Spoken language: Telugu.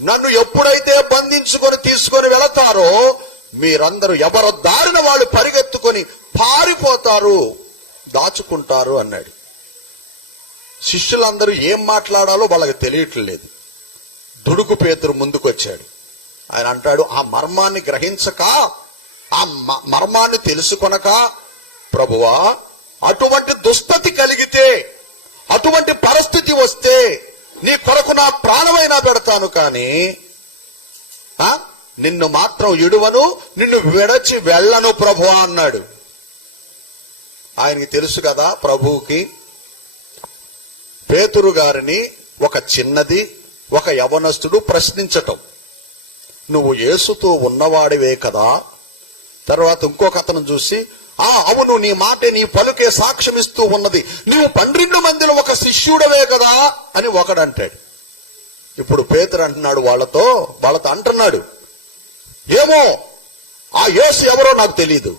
నన్ను ఎప్పుడైతే బంధించుకొని తీసుకొని వెళతారో మీరందరూ ఎవరో దారిన వాళ్ళు పరిగెత్తుకొని పారిపోతారు, దాచుకుంటారు అన్నాడు. శిష్యులందరూ ఏం మాట్లాడాలో వాళ్ళకి తెలియట్లేదు. దుడుకు పేతురు ముందుకొచ్చాడు. ఆయన అంటాడు, ఆ మర్మాన్ని గ్రహించక, ఆ మర్మాన్ని తెలుసుకొనక, ప్రభువా అటువంటి దుస్థితి కలిగితే, అటువంటి పరిస్థితి వస్తే నీ కొరకు నా ప్రాణమైనా పెడతాను, కానీ నిన్ను మాత్రం ఇడువను, నిన్ను విడచి వెళ్ళను ప్రభువా అన్నాడు. ఆయనకి తెలుసు కదా ప్రభువుకి. పేతురు గారిని ఒక చిన్నది, ఒక యవనస్తుడు ప్రశ్నించటం, నువ్వు యేసుతో ఉన్నవాడివే కదా. తర్వాత ఇంకొక అతను చూసి, అవును, నీ మాటే, నీ పలుకే సాక్ష్యం ఇస్తూ ఉన్నది, నువ్వు 12 మందిలో ఒక శిష్యుడవే కదా అని ఒకడంటాడు. ఇప్పుడు పేతురు అంటున్నాడు వాళ్ళతో అంటున్నాడు, ఏమో ఆ యేసు ఎవరో నాకు తెలియదు,